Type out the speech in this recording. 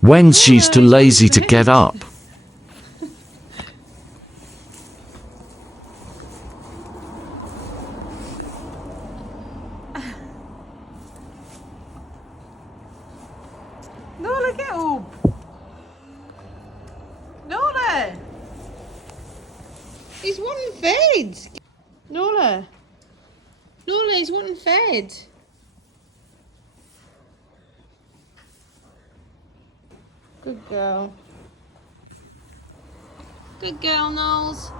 when she's too lazy to get up. Nola, get up. Nola. He's wanting fed. Nola. Nola, he's wanting fed. Good girl. Good girl, Knowles.